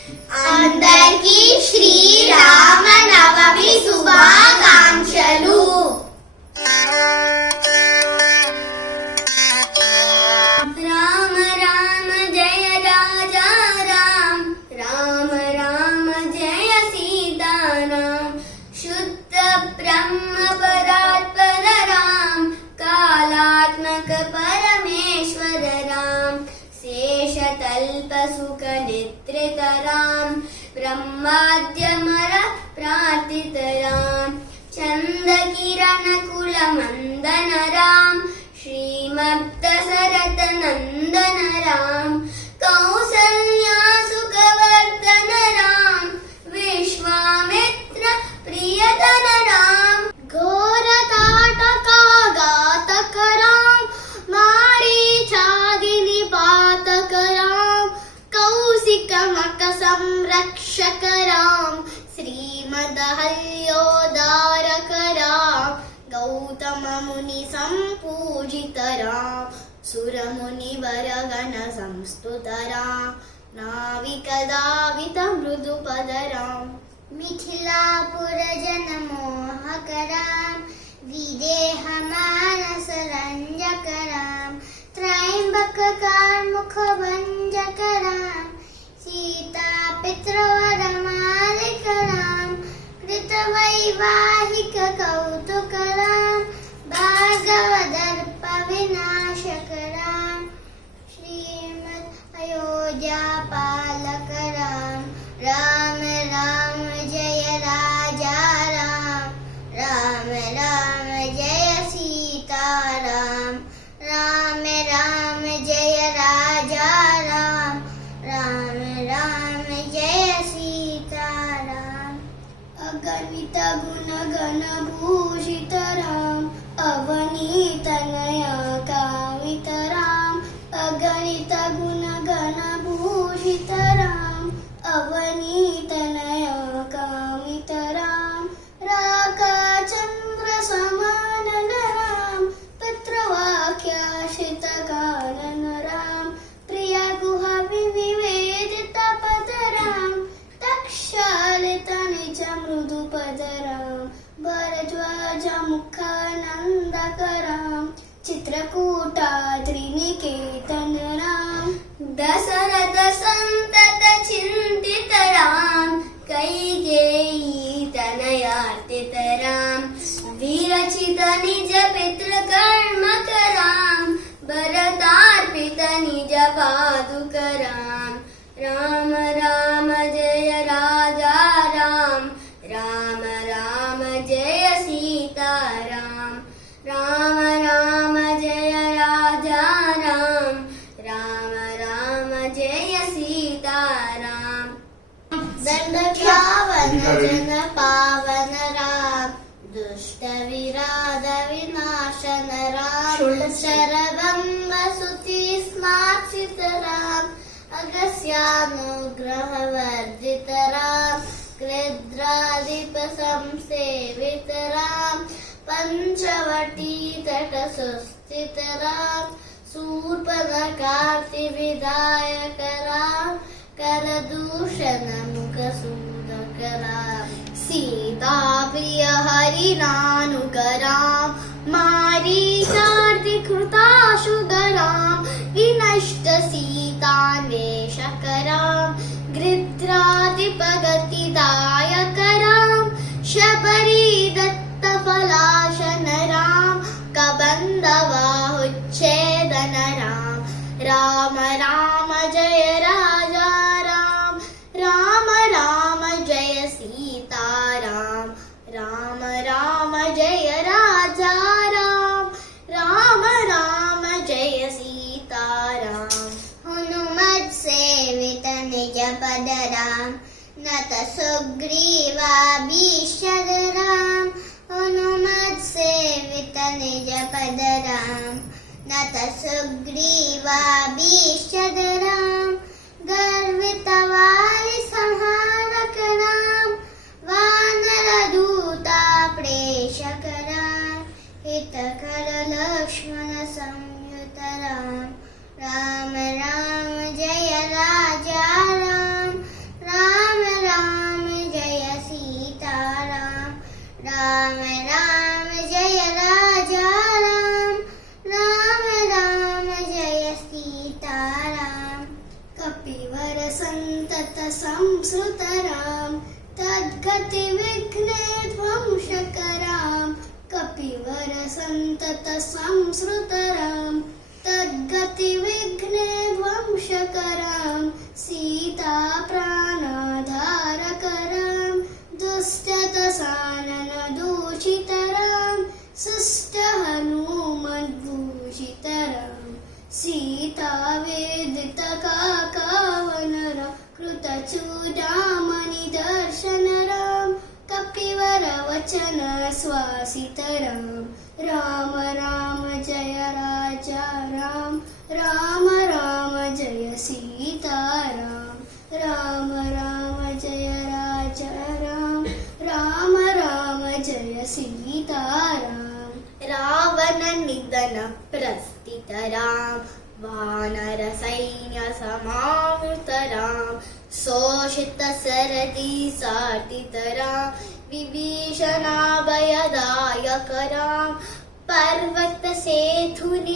అందరికీ శ్రీరామనవమి శుభాకాంక్షలు. రామ రామ జయ రాజా రామ, రామ రామ జయ సీతారాం. శుద్ధ బ్రహ్మ పరాత్పర రామ, కాలాత్మక పరమేశ్వర రామ. శేషతల్ప సుఖ నిద్రిత రామ, బ్రహ్మాద్యమర ప్రార్థిత రామ. చందకిరణ కుల మందన రామ, శ్రీమద్ద శరత నందన రామ. కౌసల్యా సుఖవర్ధన రామ, విశ్వామిత్ర ప్రియతన రామ. ఘోర తాటక ఘాతక రామ, మారీచాదిని పాతక రామ. కౌశిక మక సంరక్షక రామ, శ్రీమదహల్యోదారక రామ. గౌతమ ముని సంపూజిత రామ, సురముని వరగణ సంస్తుత రామ. నావిక దావిత మృదుపద రామ. మిథిలాపుర జన మోహక రామ, విదేహ మానస రంజక రామ. త్రయంబక కార్ముఖ భంజక రామ, సీతా పితృవర మాలిక రామ. కృత వైవాహిక కౌతుక రామ, భార్గవ దర్ప వినాశక రామ. శ్రీమద్ అయోధ్యా పాలక రామ, రామ రామ జయ రాజా రామ. రామ రామ జయ సీతారాం, రామ రామ జయ రాజా రామ. రామ రామ జయ సీతారాం. అగణిత గుణ గణ భూషిత రామ, అవనీత నయా కామిత రామ. అగణిత గుణ గణ భూషిత రామ, అవనీత నయా కామిత రామ. రాకా చంద్ర సమానన రామ, పత్రవాక్యాశ్రిత కానన రామ. ప్రియ గుహ వివేదిత పద రామ, తక్షాళిత నిజ మృదు పద రామ. భరద్వాజ ముఖానందక రామ, చిత్రకూటాద్రి నికేతన రామ. దశరథ సంతత చింతిత రామ, कैकेयी तनयार्तित राम. विरचित निज पितृकर्मक राम, भरतार्पित निज पादुक राम. राम राम जय राजा राम, राम राम जय सीताराम. राम राम जय राजा राम, राम राम जय सीताराम. दंडकावन जन पावन राम, दुष्ट विराध विनाशन राम. शरभंग सुति स्मार्षित राम, अगस्यानुग्रह वर्जित राम. कृद्राधिप संसेवित राम, पंचवटी तट सुस्थित राम. शूर्पणखार्ति विधायक राम, करदूषण मुख सूदक राम. सीता प्रिय हरिनानुक राम, मारीचार्ति कृताशुग राम. विनष्ट सीतान्वेषक राम, गृध्रादिपगतिदायक राम. शबरी दत्त फलाशन राम, कबंध बाहुच्छेदन राम. राम राम जय राजा राम, राम राम जय सीताराम. राम राम जय राजा राम, राम राम जय सीताराम. हनुमत सेवित निज पद राम, नत सुग्रीवाभीषद राम. हनुमत सेवित निज पद राम, नत सुग्रीवाभीषद राम. गर्वित वाली संहारक राम, वानर दूता प्रेषक राम. हितकर लक्ष्मण संयुत राम, राम राम जय राजा राम. सन्तत संसृतरां तद्गति विघ्ने ध्वंसकरां कपिवर सन्तत संसृतरां तद्गति विघ्ने ध्वंसकरां सीता प्राणाधारकरां दुस्ततसानन दूषितरां सुष्ट हनुमद्भूषितरां सीता वेदित काकावनरा कृतचूडामणि दर्शनरां कपिवर वचन स्वासितरां राम राम जय राजा राम राम राम जय सीताराम राम राम जय राजा राम राम राम जय सीताराम रावण निधन प्रस्थितरां वानर सैन्य समावृतरां शोषित सरति साटितरां विभीषणाभयदायकरां पर्वत सेतुनिबन्धकरां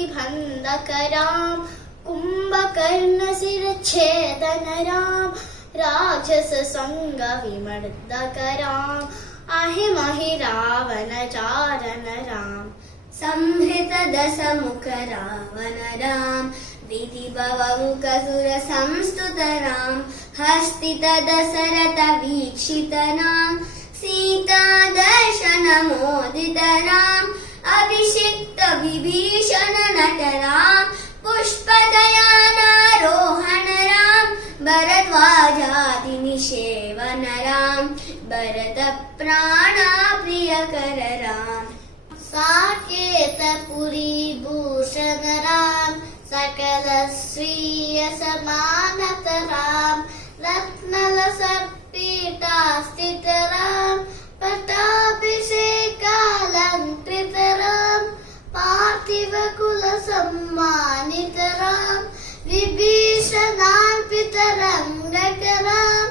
कुम्भकर्ण शिरच्छेदनरां राक्षस संग विमर्दकरां अहिमहि रावण चारणरां संहृत दशमुख रावण राम विधिभवमुखसुर संस्तुतरां हस्तित दशरथ वीक्षितरां सीता दर्शन मोदितरां अभिषिक्त विभीषण नटरां पुष्पदयानारोहणरां भरद्वाजादि निषेवनरां भरत प्राणप्रियकररां साकेतपुरी भूषणरां सकल स्वीय समानतरां रत्नलसत्पीठास्थितरां पट्टाभिषेकालङ्कृतरां पार्थिवकुलसम्मानितरां विभीषणार्पितरङ्गकरां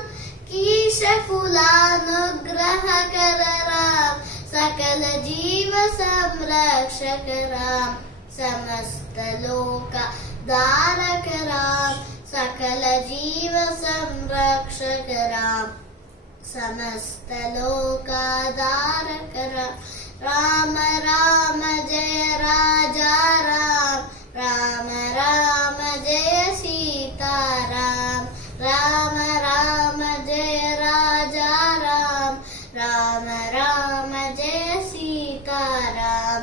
कीशकुलानुग्रहकररां सकल जीव संरक्षकरां समस्त लोक धारकरां सकल जीव संरक्षकरां समस्त लोकाधारकरां राम राम जय राजा राम राम राम जय सीताराम राम राम जय राजा राम राम राम जय सीताराम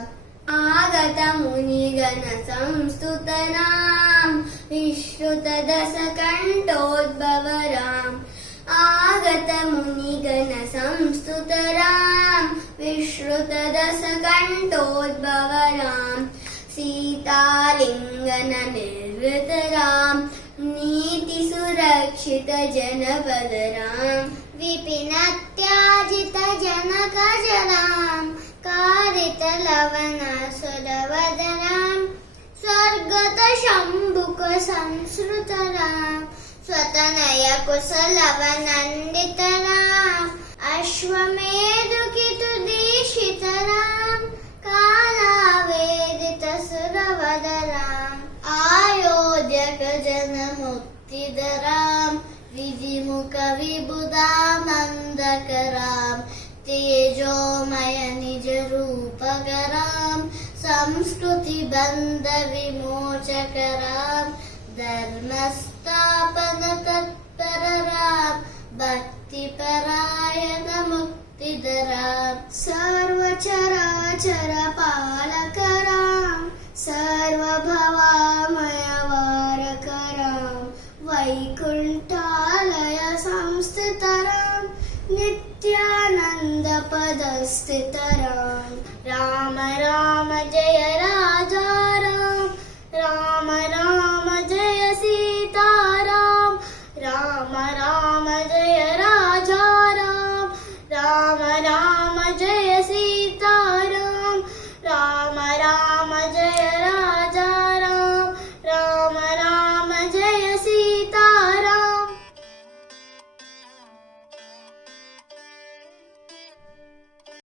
आगत मुनिगण संस्तुतरां विश्रुत दशकण्ठोद्भवरां आगत मुनिगण संस्तुतरां विश्रुत दशकण्ठोद्भवरां सीतालिङ्गन निर्वृतरां नीति सुरक्षित जनपदरां विपिनत्याजित जनकजनां कारित लवणासुरवदनां स्वर्गत शम्भुक संसृतरां स्वतनय कुशलवनन्दितरां अश्वमेधुकितुदीक्षितरां कालावेदित सुरवदरां आयोध्यक जनमुक्तिदरां विधिमुख विबुधानन्दकरां तेजोमय निज रूपकरां संस्कृति बन्ध विमोचकरां धर्मस्थापन तत्पररां भक्तिपरायण मुक्तिदरां सर्वचराचर पालकरां सर्वभवामयवारकरां वैकुण्ठालय संस्थितरां नित्यानन्दपदस्थितरां राम राम जय राजा राम राम राम जय सीताराम राम राम जय राजा राम राम राम जय सीताराम राम राम जय